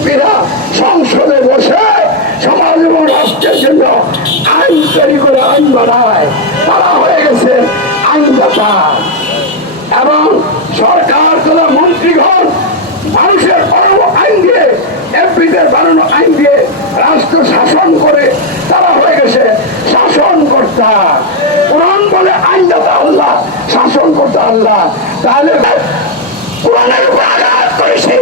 এমপিরা সংসদে বসে সমাজ এবং রাষ্ট্রের জন্য আইন তৈরি করে আইন বানায়। তারা হয়ে গেছে আইনদাতা এবং সরকার তথা মন্ত্রীগণ মানুষের বানানো আইন দিয়ে, এমপিদের বানানো আইন দিয়ে রাষ্ট্র শাসন করে তারা হয়ে গেছে শাসন কর্তা কোরআন বলে আইনদাতা আল্লাহ শাসন কর্তা আল্লাহ। তাহলে কোরআনের উপর আঘাত করেছে।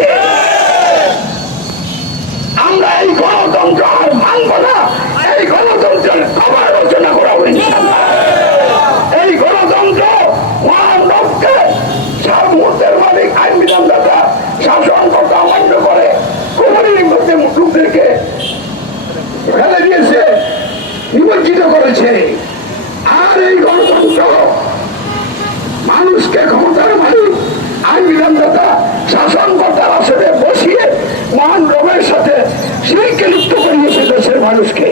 করেছে। আর এই গণতন্ত্র, মানুষকে ক্ষমতার মালিক আইন বিধানদাতা শাসন কর্তার আসলে বসিয়ে মহান রবের সাথে শিরকে লিপ্ত করিয়েছে দেশের মানুষকে।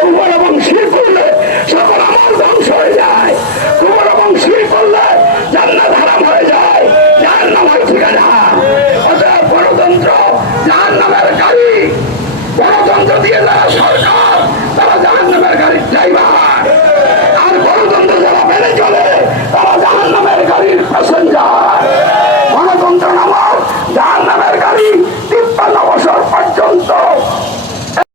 কুমার এবং শির করলে সকল আমার ধ্বংস হয়ে যায়। কুমার এবং শির করলে জান্নাত হারাম হয়ে যায়। যার নামের ঠিকানা। অতএব গণতন্ত্র যার নামের গাড়ি। গণতন্ত্র দিয়ে যারা সরকার